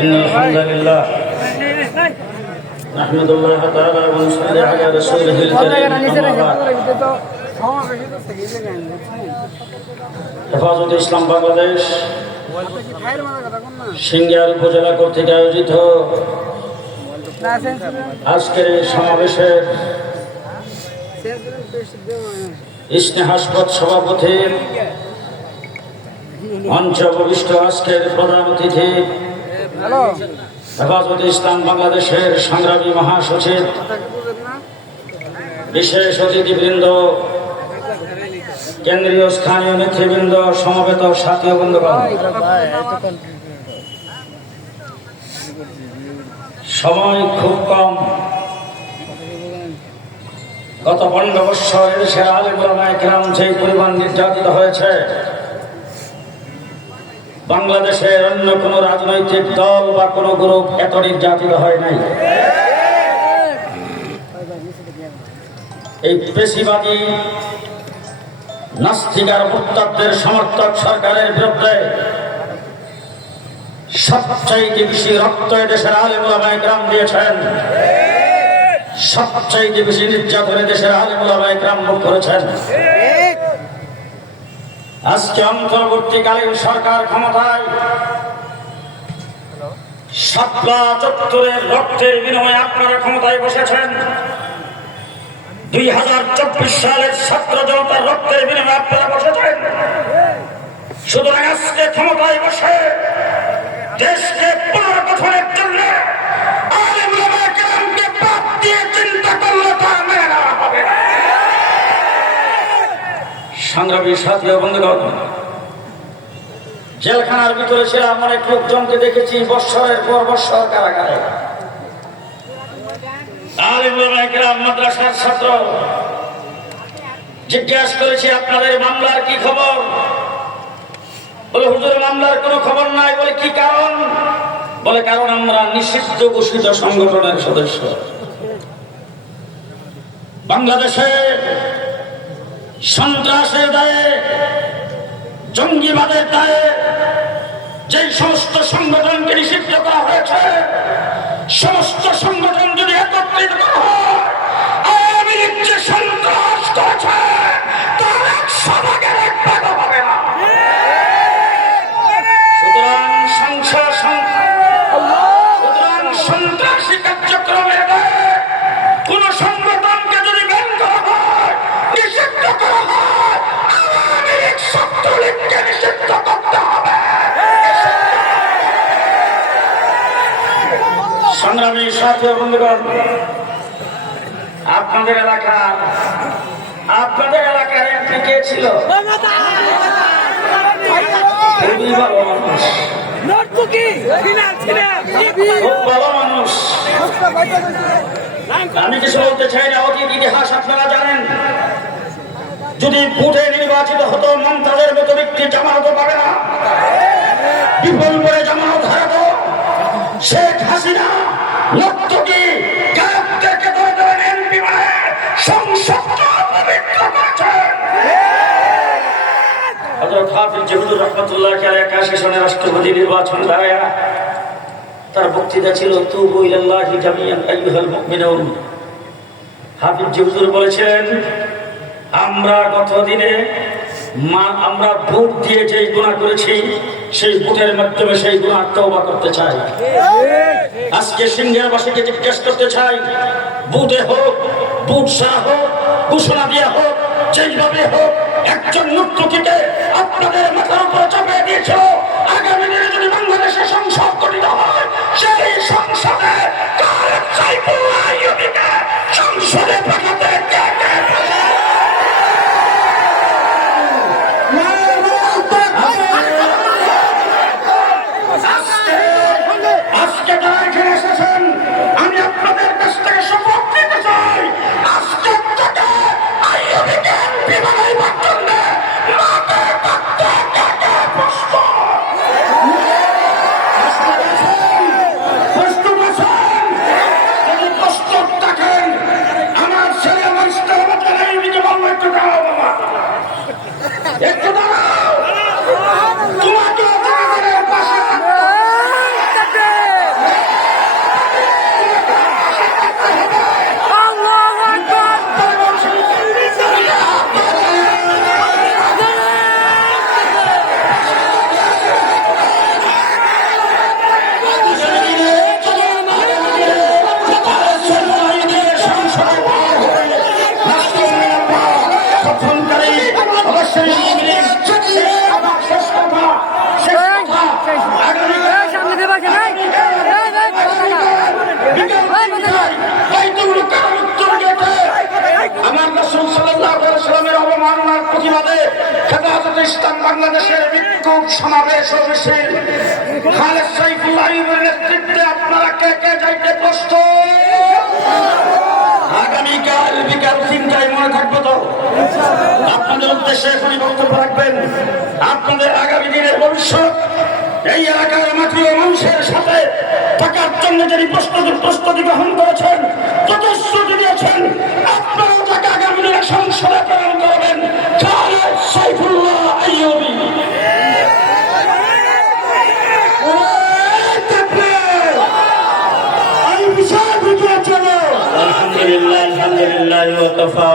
إن الحمد لله نحمد الله تعالى ونصلي على رسوله الكريم أما بعد হেফাজতে ইসলাম বাংলাদেশ সিঙ্গার উপজেলা কর্তৃক আয়োজিত আজকের এই সমাবেশে স্নেহাস্পদ সভাপতি মঞ্চে উপবিষ্ট আজকের প্রধান অতিথি হেফাজতে ইসলাম বাংলাদেশের সংগ্রামী মহাসচিব, বিশেষ অতিথিবৃন্দ, কেন্দ্রীয় স্থানীয় নেতৃবৃন্দ, সমবেত সাথী ও বন্ধুগণ, সময় খুব কম। গত 15 বৎসর এদেশের আলেম ওলামায়ে কেরাম যে পরিমাণ নির্যাতিত হয়েছে, বাংলাদেশের অন্য কোনো রাজনৈতিক দল বা কোনো গ্রুপ এত নির্যাতিত হয় নাই। এই পেশিবাদী নাস্তিকার মুরতাদদের সমর্থক সরকারের বিরুদ্ধে সবচাইতে বেশি রক্ত এদেশের আলেম ওলামায়ে কেরাম দিয়েছেন, সবচাইতে বেশি নির্যাতনে দেশের আলেম ওলামায়ে কেরাম ভোগ করেছেন। আজকে অন্তর্বর্তীকালীন সরকার ক্ষমতায় শাপলা চত্বরের রক্তের বিনিময়ে আপনারা ক্ষমতায় বসেছেন। 2024 সালের ছাত্র জনতার রক্তের বিনিময়ে আপনারা বসেছেন। সুতরাং আজকে ক্ষমতায় বসে দেশকে পুনর্গঠনের জন্য আলেম ওলামায়ে কেরামকে বাদ দিয়ে চিন্তা করলে তা মেনে নেওয়া হবে না। সংগ্রামী সাথী ও বন্ধুগণ, জেলখানার ভিতরে ছিলাম, অনেক লোকজনকে দেখেছি বৎসরের পর বৎসর কারাগারে। আলেম ওলামায়ে কেরাম মাদ্রাসার ছাত্র, জিজ্ঞাসা করেছি আপনাদের মামলার কি খবর? বলে হুজুর মামলার কোনো খবর নাই। বলে কি কারণ? বলে কারণ আমরা নিষিদ্ধ ঘোষিত সংগঠনের সদস্য। বাংলাদেশে সন্ত্রাসের দায়ে, জঙ্গিবাদের দায়ে যে সমস্ত সংগঠনকে নিষিদ্ধ করা হয়েছে, সমস্ত সংগঠন যদি একত্রিত করা হয়, আওয়ামী লীগ যে সন্ত্রাস করেছে তার 100 ভাগের 1 ভাগও হবে না। সুতরাং সন্ত্রাসী কার্যক্রমের দায়ে কোন সংগঠনকে যদি ব্যান করা হয়, নিষিদ্ধ করা হয়, আওয়ামী লীগ ছাত্রলীগকে নিষিদ্ধ করতে হবে। সংগ্রামী সাথী ও বন্ধুগণ, আপনাদের এলাকার এমপি কে ছিল? খুবই ভালো মানুষ, খুব ভালো মানুষ। আমি কিছু বলতে চাই না, অতীত ইতিহাস আপনারা জানেন। যদি ভোটে নির্বাচিত হতো, মমতাজের মতো ব্যক্তি জামানত পাবে না, বিপুল করে জামানত হারাতো। শেখ হাসিনা নর্তকী গায়কদেরকে ধরে ধরে এমপি বানায় সংসদকে অপবিত্র করেছেন। হযরত হাফিজ জিবরুল রহমাতুল্লাহ আলাইহি 81 সনে রাষ্ট্রপতি নির্বাচন দাঁড়ায়া তার বক্তৃতা ছিল তুবু ইলাল্লাহি জামিয়ান আইয়ুহাল মুমিনুন। হাফিজ জিবরুল বলেছিলেন, আমরা গত দিনে আমরা ভোট দিয়ে যে গুনাহ করেছি, সেই ভোটের মাধ্যমে সেই গুনাহ তওবা করতে চাই। আজকে সিঙ্গারবাসীকে জিজ্ঞেস করতে চাই, ভোটে হোক, ভোট সারা হোক, ঘোষণা দেওয়া হোক, যেইভাবে হোক, একজন নর্তকীকে আপনাদের মাথার উপর চাপিয়ে দিয়েছিল। আগামী দিনে যদি বাংলাদেশে সংসদ গঠিত হয়, সেই সংসদে সাইফুল্লাহ আইয়ুবীকে সংসদে পাঠাতে কে কে আজকে যারা এখানে এসেছেন, আমি আপনাদের কাছ থেকে শপথ নিতে চাই, আজকে থেকে আইয়ুবীকে এমপি বানাইবার জন্য মাঠে থাকতে কে কে প্রস্তুত? ইসলাম বাংলাদেশের বিক্ষোভ সমাবেশ ও মিছিল খালেদ সাইফুল্লাহ আইয়ুবের নেতৃত্বে আপনারা কে কে যাইতে প্রস্তুত? আগামীকাল বিকাল 3টায় মনে থাকবো তো? আপনাদের উদ্দেশ্যে এখনই বক্তব্য রাখবেন। আপনাদের আগামী দিনের ভবিষ্যৎ এই এলাকার মাটি ও মানুষের সাথে থাকার জন্য যিনি প্রস্তুতি গ্রহণ করেছেন, প্রতিশ্রুতি দিয়েছেন, আপনারা তাকে আগামী দিনে সংসদে প্রেরণ করবেন। খালেদ সাইফুল্লাহ আইয়ুবী। আলহামদুলিল্লাহ, আলহামদুলিল্লাহ ওয়া কাফা।